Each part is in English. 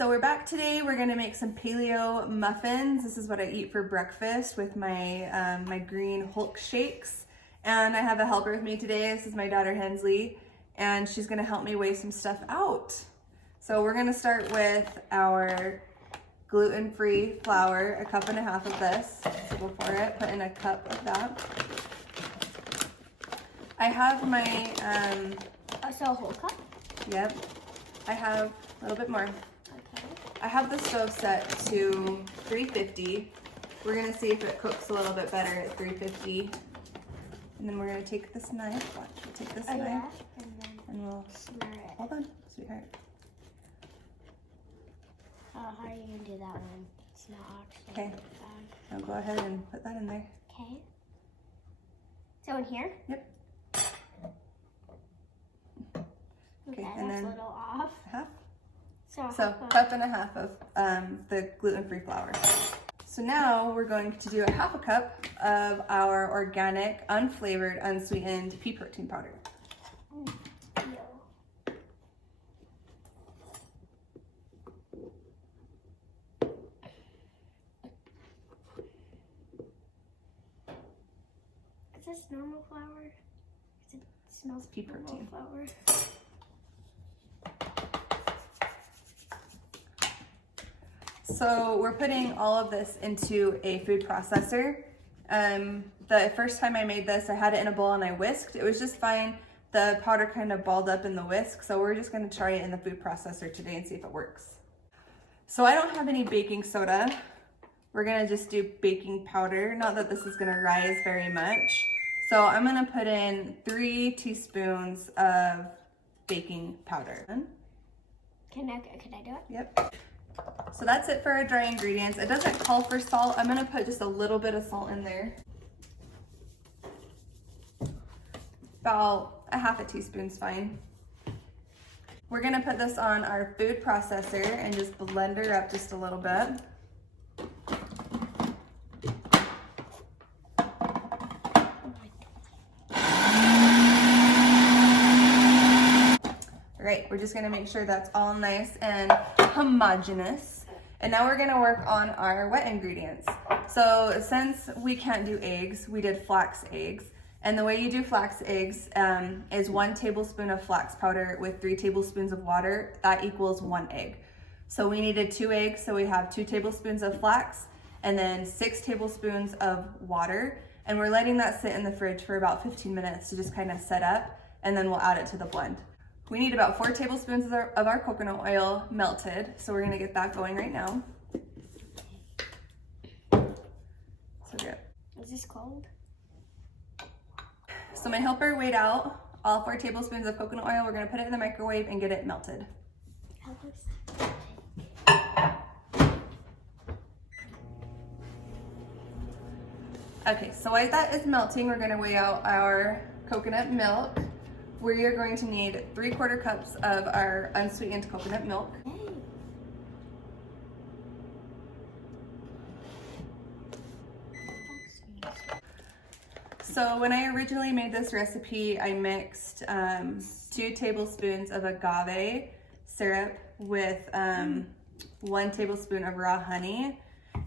So we're back today. We're gonna make some paleo muffins. This is what I eat for breakfast with my my green Hulk shakes. And I have a helper with me today. This is my daughter Hensley, and she's gonna help me weigh some stuff out. So we're gonna start with our gluten-free flour, 1.5 cups of this. So before it, put in 1 cup of that. I have my so a whole cup? Yep. I have a little bit more. I have the stove set to 350. We're gonna see if it cooks a little bit better at 350. And then we're gonna take this knife. Watch, we'll take this knife and we'll smear it. Hold on, sweetheart. How are you gonna do that one? It's not actually Okay. bad. Now go ahead and put that in there. Okay. So in here? Yep. Okay, Okay, and that's then a little off. half. So 1.5 cups of the gluten-free flour. So now we're going to do 1/2 cup of our organic, unflavored, unsweetened pea protein powder. Is this normal flour? It smells pea protein flour. So we're putting all of this into a food processor. The first time I made this, I had it in a bowl and I whisked. It was just fine. The powder kind of balled up in the whisk, so we're just gonna try it in the food processor today and see if it works. So I don't have any baking soda. We're gonna just do baking powder. Not that this is gonna rise very much. So I'm gonna put in 3 teaspoons of baking powder. Can I do it? Yep. So that's it for our dry ingredients. It doesn't call for salt. I'm gonna put just a little bit of salt in there. About 1/2 teaspoon's fine. We're gonna put this on our food processor and just blend her up just a little bit. All right, we're just gonna make sure that's all nice and homogeneous. And now we're gonna work on our wet ingredients. So since we can't do eggs, we did flax eggs. And the way you do flax eggs is 1 tablespoon of flax powder with 3 tablespoons of water. That equals 1 egg. So we needed 2 eggs, so we have 2 tablespoons of flax and then 6 tablespoons of water. And we're letting that sit in the fridge for about 15 minutes to just kind of set up, and then we'll add it to the blend. We need about 4 tablespoons of our coconut oil melted, so we're gonna get that going right now. So good. Is this cold? So my helper weighed out all 4 tablespoons of coconut oil. We're gonna put it in the microwave and get it melted. Okay, so while that is melting, we're gonna weigh out our coconut milk. We are going to need 3/4 cups of our unsweetened coconut milk. So when I originally made this recipe, I mixed 2 tablespoons of agave syrup with 1 tablespoon of raw honey.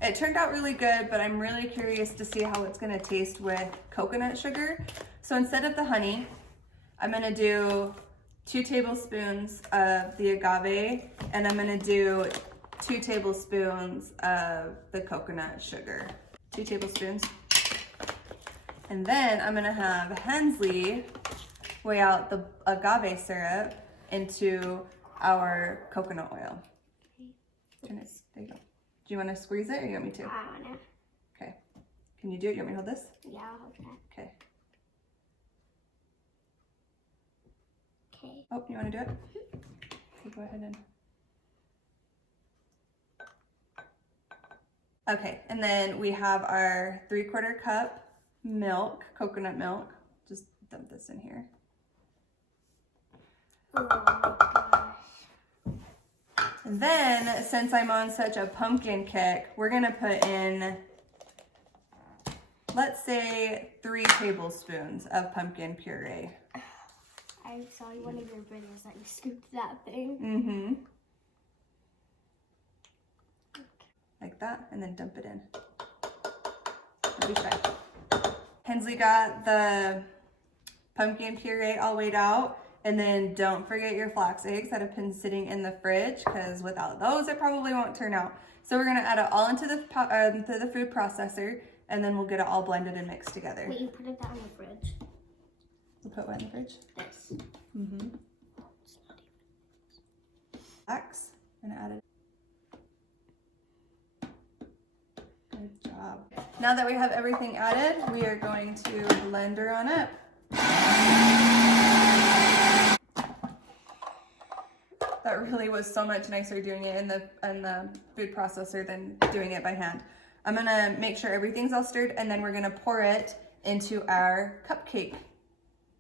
It turned out really good, but I'm really curious to see how it's gonna taste with coconut sugar. So instead of the honey, I'm gonna do 2 tablespoons of the agave, and I'm gonna do 2 tablespoons of the coconut sugar. 2 tablespoons. And then I'm gonna have Hensley weigh out the agave syrup into our coconut oil. There you go. Do you wanna squeeze it or you want me to? I wanna. Okay. Can you do it? You want me to hold this? Yeah, I'll hold that. Okay. Okay. Oh, you wanna do it? Okay, go ahead and. Okay, and then we have our 3/4 cup milk, coconut milk. Just dump this in here. Oh my gosh. And then, since I'm on such a pumpkin kick, we're gonna put in, let's say 3 tablespoons of pumpkin puree. I saw one of your videos that you scooped that thing. Mm-hmm. like that, and then dump it in. Don't be shy. Hensley got the pumpkin puree all weighed out, and then don't forget your flax eggs that have been sitting in the fridge, because without those it probably won't turn out. So we're gonna add it all into the food processor, and then we'll get it all blended and mixed together. Wait, you put it down in the fridge? You put what in the fridge? This. Mm-hmm. Flax, and add it. Good job. Now that we have everything added, we are going to blend her on up. That really was so much nicer doing it in the food processor than doing it by hand. I'm gonna make sure everything's all stirred, and then we're gonna pour it into our cupcake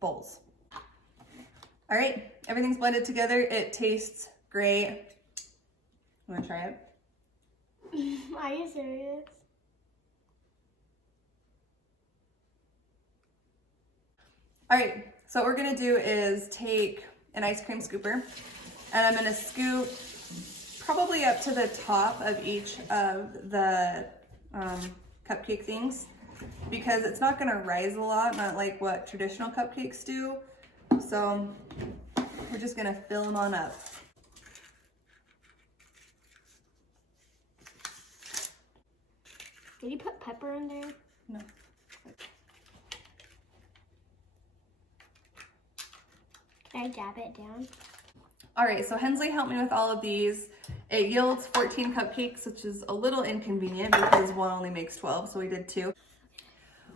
bowls. All right, everything's blended together. It tastes great. Wanna try it? Are you serious? All right, so what we're gonna do is take an ice cream scooper, and I'm gonna scoop probably up to the top of each of the cupcake things, because it's not gonna rise a lot, not like what traditional cupcakes do. So we're just gonna fill them on up. Did you put pepper in there? No. Can I dab it down? All right, so Hensley helped me with all of these. It yields 14 cupcakes, which is a little inconvenient because one only makes 12, so we did 2.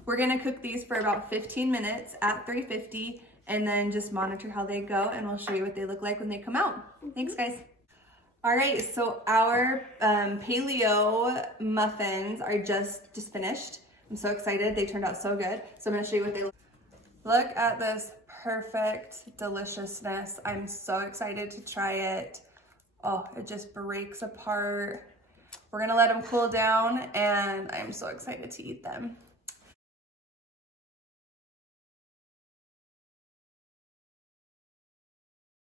We're gonna cook these for about 15 minutes at 350, and then just monitor how they go, and we'll show you what they look like when they come out. Thanks, guys. All right, so our Paleo muffins are just finished. I'm so excited. They turned out so good. So I'm gonna show you what they look like. Look at this perfect deliciousness. I'm so excited to try it. Oh, it just breaks apart. We're gonna let them cool down, and I'm so excited to eat them.